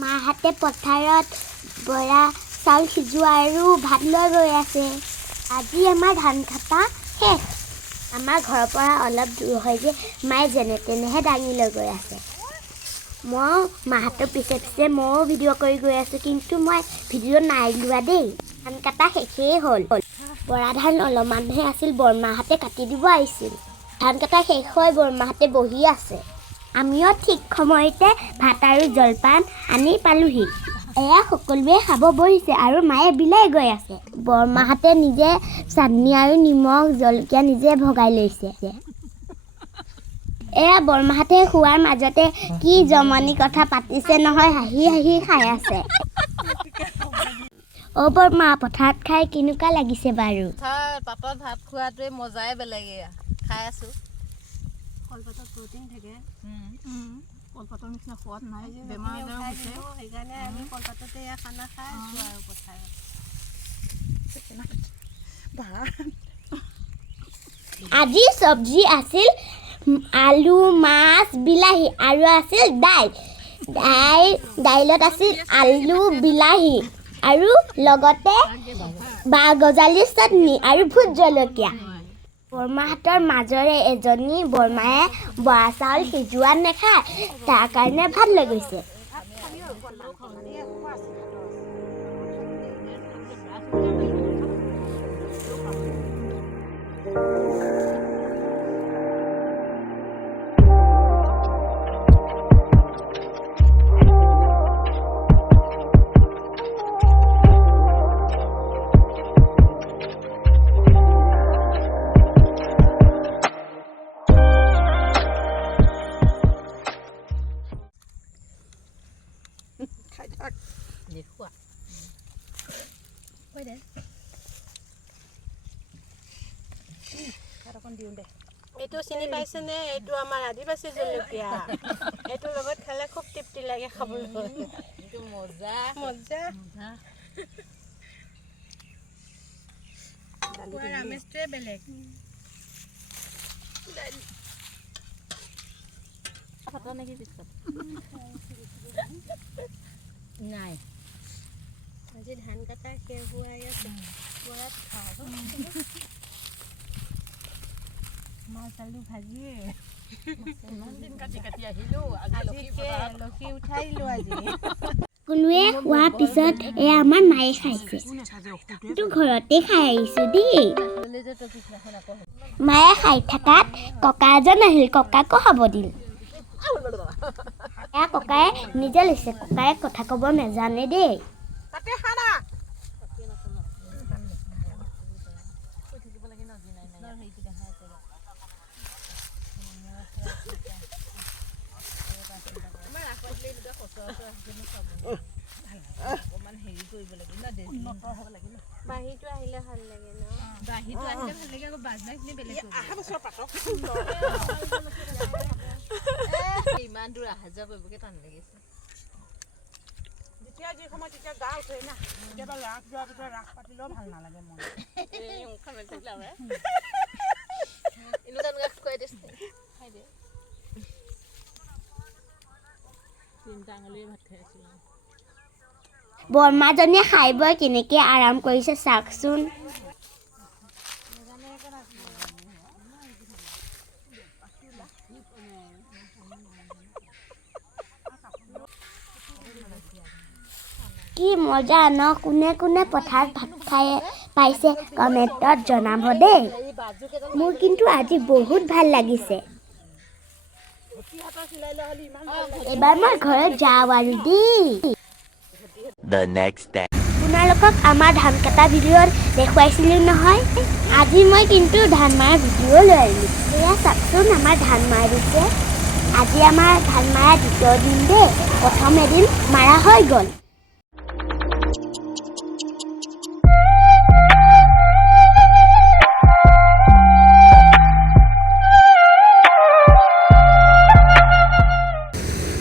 মাহঁতে পথাৰত বৰা চাউল সিজোৱা আৰু ভাত লৈ গৈ আছে। আজি আমাৰ ধান কটা শেষ। আমাৰ ঘৰৰ পৰা অলপ দূৰ হয় যে মায়ে যেনে তেনেহে দাঙি লৈ গৈ আছে। মই মাহঁতৰ পিছে পিছে ময়ো ভিডিঅ' কৰি গৈ আছোঁ, কিন্তু মই ভিডিঅ' নাই লোৱা দেই। ধান কটা শেষেই হ'ল। বৰা ধান অলপমানহে আছিল, বৰমাহঁতে কাটি দিব আহিছিল। ধান কটা শেষ হৈ বৰমাহঁতে বহি আছে। আমিও ঠিক সময়তে ভাত আৰু জলপান আনি পালোহি। এয়া সকলোৱে খাব বহিছে আৰু মায়ে বিলাই গৈ আছে। বৰমাহঁতে নিজে চাটনি আৰু নিমখ জলকীয়া নিজে ভগাই লৈছে। এয়া বৰমাহঁতে খোৱাৰ মাজতে কি জমনি কথা পাতিছে নহয়, হাঁহি হাঁহি খাই আছে। অ বৰমা, পথাৰত খাই কেনেকুৱা লাগিছে বাৰু? পাতত ভাত খোৱাটোৱে মজাই বেলেগ। খাই আছো। কলপাতত প্ৰটিন থাকে। কলপাতৰ নিচিনা সোৱাদ নাই, বেমাৰ আজাৰ হৈছে। সেইকাৰণে আমি কলপাততে এয়া খানা খাই আছো আৰু পথাৰত। আজি চব্জি আছিল আলু, মাছ, বিলাহী আৰু আছিল দাইলত আছিল আলু, বিলাহী আৰু লগতে বাঁহগজালিৰ চাটনি আৰু ভোট জলকীয়া। বৰমাহঁতৰ মাজৰে এজনী বৰমায়ে বৰা চাউল সিজোৱা নাখায়, তাৰ কাৰণে ভাত লৈ গৈছে। এইটো চিনি পাইছেনে? এইটো আমাৰ আদিবাসী জলকীয়া। এইটো লগত খালে খুব তৃপ্তি লাগে খাবলৈ। এইটো মজা মজা আমেজটোৱে বেলেগ। নাই, আজি ধান কটা শেষ হোৱাই আছে। বৰাত খাওঁ মাছ আলু ভাজি। ইমান দিন কাটি কাটি আহিলো, লক্ষী উঠাই দিলো আজি। সকলোৱে খোৱাৰ পিছত এয়া আমাৰ মায়ে খাইছে। কিন্তু ঘৰতে খাই আহিছো দেই। মায়ে খাই থাকাত ককা এজন আহিল, ককাকো খাব দিল। এয়া ককায়ে নিজে লৈছে, ককায়ে কথা ক'ব নাজানে দেই। বাঁহীটো আহিলে ভাল লাগে ন? বাঁহীটো আহিলে ভাল লাগে, আকৌ বাজনাখিনি বেলেগ ইমান দূৰ অহা যোৱা কৰিবগে টান লাগিছে। যেতিয়া যি সময় তেতিয়া গা উঠে না, কেতিয়াবা ৰাস যোৱাৰ পিছত ৰাস পাতিলেও ভাল নালাগে মন। বৰমাজনীয়ে খাই বৈ কেনেকে আৰাম কৰিছে চাওকচোন। কি মজা ন? কোনে কোনে পথাৰত ভাত খাই পাইছে কমেণ্টত জনাব দেই। মোৰ কিন্তু আজি বহুত ভাল লাগিছে। এবাৰ মই ঘৰত যাওঁ আৰু দেই। আপোনালোকক আমাৰ ধান কটা ভিডিঅ'ত দেখুৱাইছিলোঁ নহয়। আজি মই কিন্তু ধান মৰা ভিডিঅ' লৈ আহিলোঁ। এয়া চাওকচোন, আমাৰ ধান মাৰিছে। আজি আমাৰ ধান মৰা দ্বিতীয় দিন দেই। প্ৰথম এদিন মাৰা হৈ গ'ল।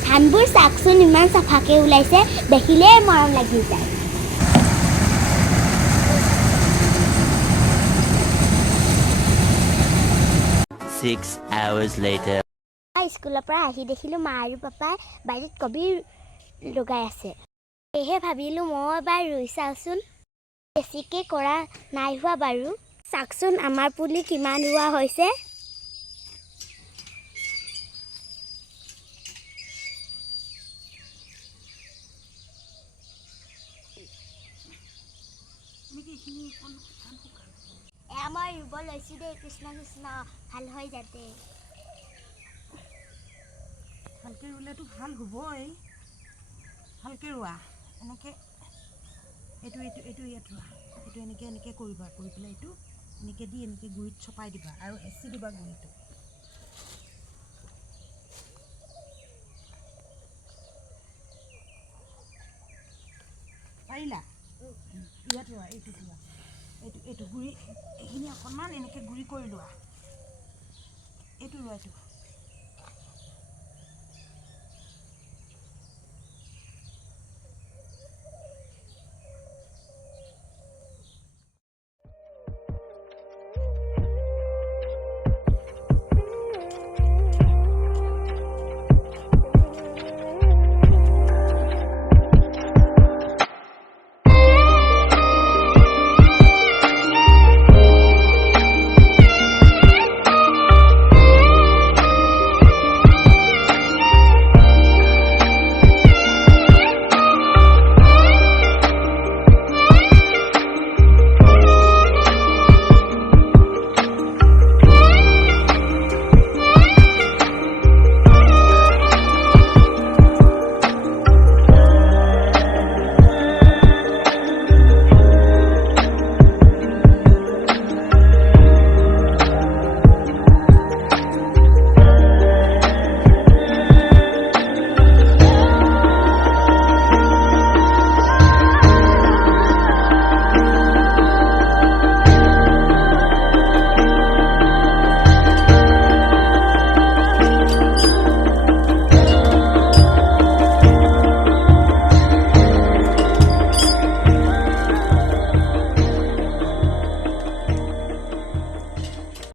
ধানবোৰ চাওকচোন, ইমান চাফাকৈ ওলাইছে, দেখিলেই মৰম লাগি যায়। স্কুলৰ পৰা আহি দেখিলোঁ মা আৰু পাপাই বাৰীত কবি লগাই আছে। সেয়েহে ভাবিলোঁ মই এবাৰ ৰুই চাওঁচোন। বেছিকৈ কৰা নাই হোৱা বাৰু। চাওকচোন আমাৰ পুলি কিমান ৰোৱা হৈছে। এয়া মই ৰুব লৈছোঁ দেই। কৃষ্ণ কৃষ্ণ ভাল হৈ যাতে। ভালকৈ ৰুলেতো ভাল হ'বই। ভালকৈ ৰোৱা এনেকৈ এইটো ইয়াত ৰোৱা। এইটো এনেকৈ কৰিবা। কৰি পেলাই এইটো এনেকৈ দি এনেকৈ গুৰিত চপাই দিবা আৰু হেঁচি দিবা গুৰিটো। পাৰিলা? ইয়াত ৰোৱা। এইটোত ৰোৱা। এইটো গুৰি এইখিনি অকণমান এনেকৈ গুৰি কৰি লোৱা। এইটো ৰোৱা। এইটো